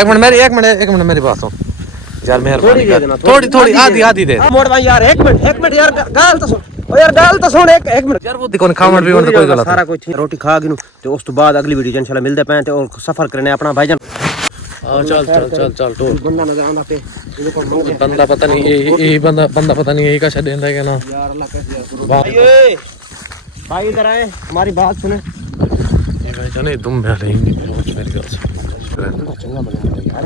एक मिनट मेरी बात सुन यार, मेहरबानी कर थोड़ी आधी दे मोड़ भाई यार, एक मिनट यार, गाल तो सुन ओ यार, गाल तो सुन एक मिनट यार। वो देखो खावण पीवण तो कोई गलत सारा कुछ रोटी खा गिनू ते उस तो बाद अगली वीडियो इंशाल्लाह मिलदे पैं ते और सफर करने अपना भाईजान। चल तो बंदा नजर आंदा पे बंदा पता नहीं यही बंदा पता नहीं यही का छड़ देंदा है ना यार। अल्लाह कैसे भाई भाई इधर आए, हमारी बात सुने। ये भाई जाने तुम मैं लेंगे मेरी गल चंगा बना यार।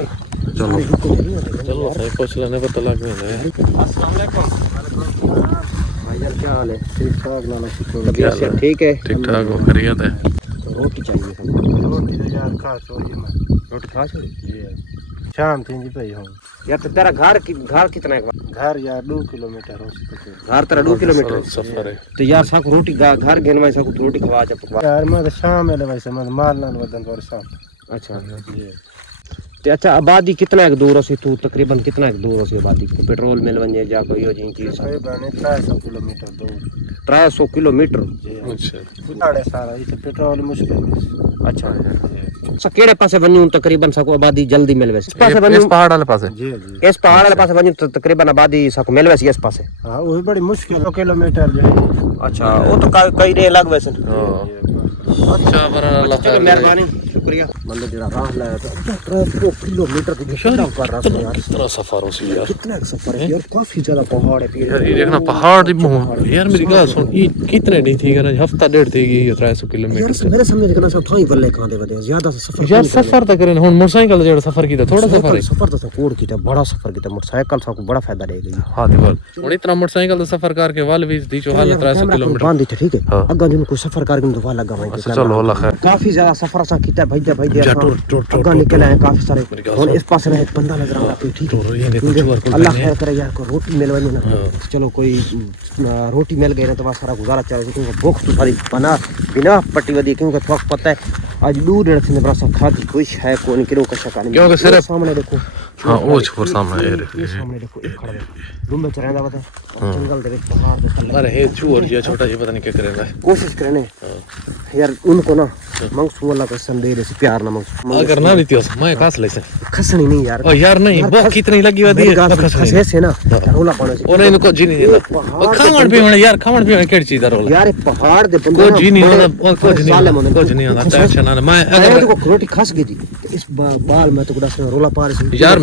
चलो सही कुछ लेने पता लग गया है। अस्सलाम वालेकुम। भाईजान क्या हाल है? ठीक ठाक लाला शुक्र। तबीयत ठीक है? ठीक ठाक हो, खैरियत है। रोटी चाहिए सब। रोटी तो यार खा छोड़ी मैं। रोटी खा छोड़ी शाम थी जी भाई हूँ यार। तो तेरा घर कितना है? घर यार 2 किलोमीटर हो सकते घर तेरा 2 किलोमीटर सफर है तो यार साक रोटी घर घेन में साक रोटी खवा जा पकवा यार। मैं तो शाम में वैसे मैं माल नाल वदन पर शाम। अच्छा ते अच्छा आबादी कितना एक दूर से तू तकरीबन कितना एक दूर से आबादी पेट्रोल मिल वने जा कोई हो जी चीज कोई बने 300 किलोमीटर दूर। 300 किलोमीटर। अच्छा साढ़े सारा इसे पेट्रोल मुश्किल है। अच्छा अच्छा केड़े पासे वन्यू तकरीबन साको आबादी जल्दी मिल वैसे? इस पासे वन्यू इस पहाड़ वाले पासे जी जी। इस पहाड़ वाले पासे वन्यू तो तकरीबन आबादी साको मिल वैसे इस पासे। हां वो बड़ी मुश्किल 2 किलोमीटर जो है। अच्छा वो तो कई रे लग वैसे। अच्छा पर अल्लाह चलो मेहरबानी शुक्रिया। बंदा जेड़ा राह लाया तो 300 किलोमीटर की मुश्किल कर रहा है यार। कितना सफर हो सी यार, कितना एक सफर है यार। काफी ज्यादा पहाड़ है यार। ये देखना पहाड़ यार। मेरी गल सुन, ये कितने नहीं थी कर हफ्ता डेढ़ थी गई 300 किलोमीटर यार। मेरे समझ देखना सब थाई बल्ले खांदे वदे ज्यादा से सफर यार। सफर तक करे हुन मोटरसाइकिल जेड़ा सफर कीता थोड़ा सफर है। सफर तो कोड़ कीता बड़ा सफर कीता मोटरसाइकिल साको बड़ा फायदा दे गई। हां दीवार हुन इतना मोटरसाइकिल तो सफर करके वाल भी दी जो हाल 300 किलोमीटर बांधी थे ठीक है। अग्गा जिन को सफर करके तो वाला लगा भाई। चलो अल्लाह खैर। काफी ज्यादा सफर सा कीता भाई अग्गा निकल आए काफी सारे। हुन इस पास में एक बंदा नजर आ रहा है ठीक है। अल्लाह खैर करे यार को रोटी मिल वने ना। चलो कोई रोटी मिल गई ना तो सारा गुजारा चल क्योंकि भूख तो सारी बिना पट्टी वदी क्योंकि थोक पता है आज दूर रहे से बड़ा सा खादी कोई है कोई किरो का शक नहीं क्योंकि सिर्फ सामने देखो। हां वो छोर सामने ये सामने देखो एक खड़ा है रूम में चढ़ांदा बता जंगल दे पहाड़ दे थल्ले। अरे हे चूर जी छोटा जी पता नहीं क्या करेगा। कोशिश करने यार उनको ना मंगसू वाला का संदेह से प्यार ना मंगसू अगर ना रीति मैं कास ले से खसनी नहीं यार। ओ यार नहीं वो कितनी लगी वदी खसे से ना रोला पाने से और इनको जी नहीं देता खावण भी होने यार। खावण भी केड़ी चीज रोला यार पहाड़ दे बंदे को जी नहीं होना और कुछ नहीं होना टेंशन ना। मैं अगर तो रोटी खस गई थी इस बाल में तो गुड़ा रोला पार से यार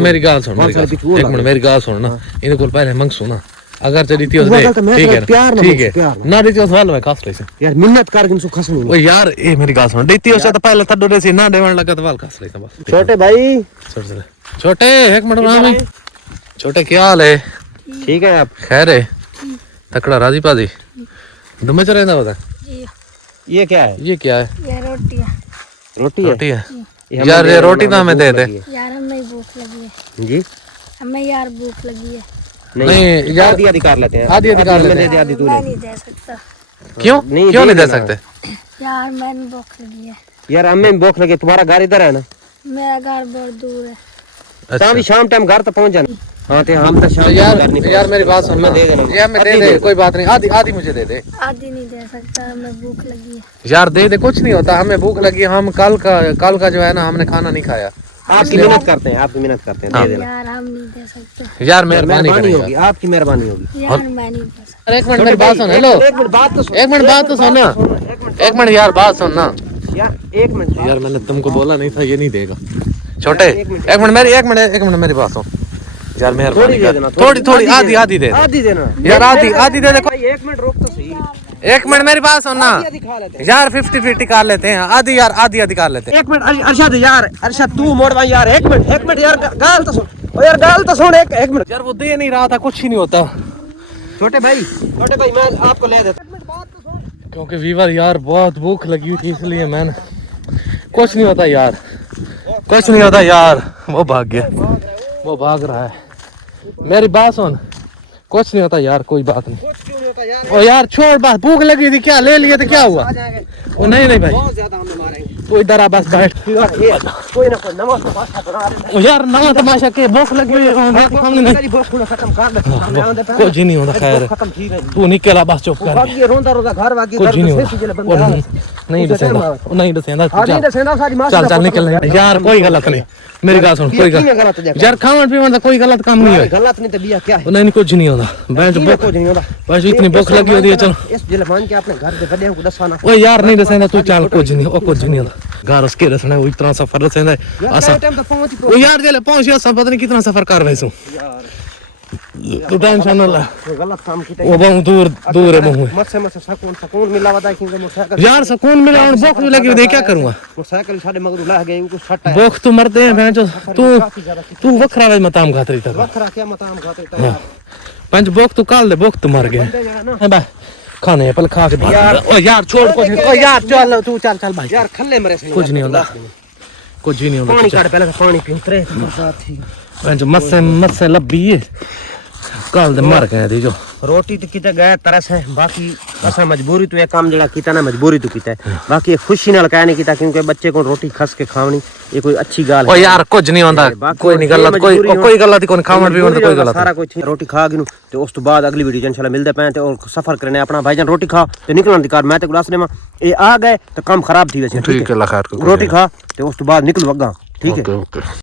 मेरी गाल सुन एक मिनट मेरी गाल सुन ना। इनको कोल पहले मंगसू ना अगर चली थी उसने ठीक है ना रीति उस वाल में कास ले से यार मिन्नत कर के खसनी ओ यार ए मेरी गाल सुन देती उससे तो पहले थड्डो रे से ना देवन लगा तो वाल कास ले बस। छोटे भाई छोटे एक मिनट में छोटे क्या हाल है? ठीक है आप खैर है तकड़ा राजी पाजी दुमे चले ना बता। ये क्या है? ये क्या है? ये रोटी है यार। ये रोटी तो हमें दे दे यार। हमें भूख लगी है जी। हमें यार भूख लगी है। नहीं यार आधी आधी कर लेते हैं। आधी कर लेते हैं। आधी तू मैं नहीं दे सकता। क्यों नहीं दे सकते? यार मैंने भूख लगी है। यार हमें भूख लगी। तुम्हारा घर इधर है ना? मेरा घर बहुत दूर है। अच्छा शाम टाइम घर तक पहुंच जाना। हाँ तो हम तो शाम यार मेरी बात सुन मैं दे देना यार। मैं दे दे कोई बात नहीं। आधी मुझे दे दे। आधी नहीं दे सकता। हमें भूख लगी है यार दे दे कुछ नहीं होता। हमें भूख लगी। हम कल का जो है ना हमने खाना नहीं खाया। आपकी मेहनत करते हैं दे देना यार। हम नहीं दे सकते यार। मेहरबानी होगी आपकी मेहरबानी होगी यार। मैं नहीं दे सकता। एक मिनट मेरी बात सुन। हेलो एक मिनट बात तो सुन। एक मिनट बात तो सुन ना। एक मिनट यार बात सुन ना यार। एक मिनट यार मैंने तुमको बोला नहीं था ये नहीं देगा। छोटे एक मिनट मेरी बात सुन यार। मेहरबानी थोड़ी आधी दे यार। आधी दे दे। एक मिनट रोक तो सही। एक मिनट मेरी बात सुन ना यार। 50-50 कर लेते हैं। आधी कर लेते हैं। एक मिनट अरशद यार। अरशद तू मोड़ भाई यार। एक मिनट यार गाल तो सुन ओ यार। गाल तो सुन एक मिनट यार। वो दे नहीं रहा था कुछ ही नहीं होता। छोटे भाई मैं आपको ले देता। एक मिनट बात तो सुन क्योंकि वीवर यार बहुत भूख लगी थी इसलिए मैंने कुछ नहीं होता यार। कुछ नहीं होता यार। वो भाग गया। वो भाग रहा है। मेरी बात सुन कुछ नहीं होता यार। कोई बात नहीं। ओ यार छोड़ बात। भूख लगी थी क्या ले लिए तो क्या हुआ? ओ नहीं भाई बहुत ज्यादा हमें मारेंगे। तू इधर आ बस बैठ कोई ना कोई नवा तमाशा बना रहे ओ यार नवा तमाशा के भूख लगी हुई है मैं खाऊंगी नहीं तेरी भूख थोड़ा खत्म कर ले सामने आंदे पे कुछ नहीं होता खैर खत्म थी नहीं तू निकला बस चुप कर भाग ये रोंदा रोंदा घर वागी कुछ नहीं से होता जिले और बंदा नहीं दसेंदा नहीं दसेंदा हां नहीं दसेंदा सारी मां चल चल निकल यार कोई गलत नहीं मेरी गल सुन कोई गलत यार खावन पीवन का कोई गलत काम नहीं है गलत नहीं तो बिया क्या है नहीं कुछ नहीं होता मैं जो कुछ नहीं होता बस इतनी भूख लगी होती है चलो इस जिले मान के अपने घर दे बड़े को दसाना ओ यार नहीं दसेंदा तू चल कुछ नहीं ओ कुछ नहीं होता घर उसके दसना वो इतना सफर दसेंदा यार टाइम तो पहुंच ओ यार जेले पहुंच गया सब पता नहीं कितना सफर कर रहे सो तू टेंशन ना ले गलत काम की वो बहुत दूर दूर है बहुत मत से सुकून मिला वदा कि मोटरसाइकिल यार सुकून मिला और भूख भी लगी हुई है क्या करूंगा मोटरसाइकिल साडे मगर ला गए उनको सट है भूख तो मरते हैं भैंस तू वखरा वे मताम खातरी तक वखरा क्या मताम खाते ता पंच भूख तो काल दे भूख तो मर गए बा खाने एप्पल खा के यार ओ यार छोड़ कुछ नहीं ओ यार चल तू चल चल भाई यार खल्ले मरे से कुछ नहीं होता कुछ भी नहीं होता पानी काट पहले पानी पीते बरसात थी पंच मत से लब्बी है काल दे मर गए थी जो रोटी तो किते गए तरस है बाकी असा मजबूरी तो ये काम जड़ा कीता ना मजबूरी तो कीता है बाकी खुशी नाल कह नहीं कीता क्योंकि बच्चे को रोटी खस के खावनी ये कोई अच्छी गाल ओ है यार कुछ नहीं होता कोई नहीं गलत कोई गलत कोई खावन पीवन कोई गलत सारा कुछ रोटी खा गिनू ते उस तो बाद अगली वीडियो इंशाल्लाह मिलदे पे ते और सफर करने अपना भाईजान रोटी खा ते निकलण दी कार मैं ते गुलास ने ए आ गए तो काम खराब थी वैसे ठीक है ला खैर रोटी खा ते उस तो बाद निकल वगा ठीक है ओके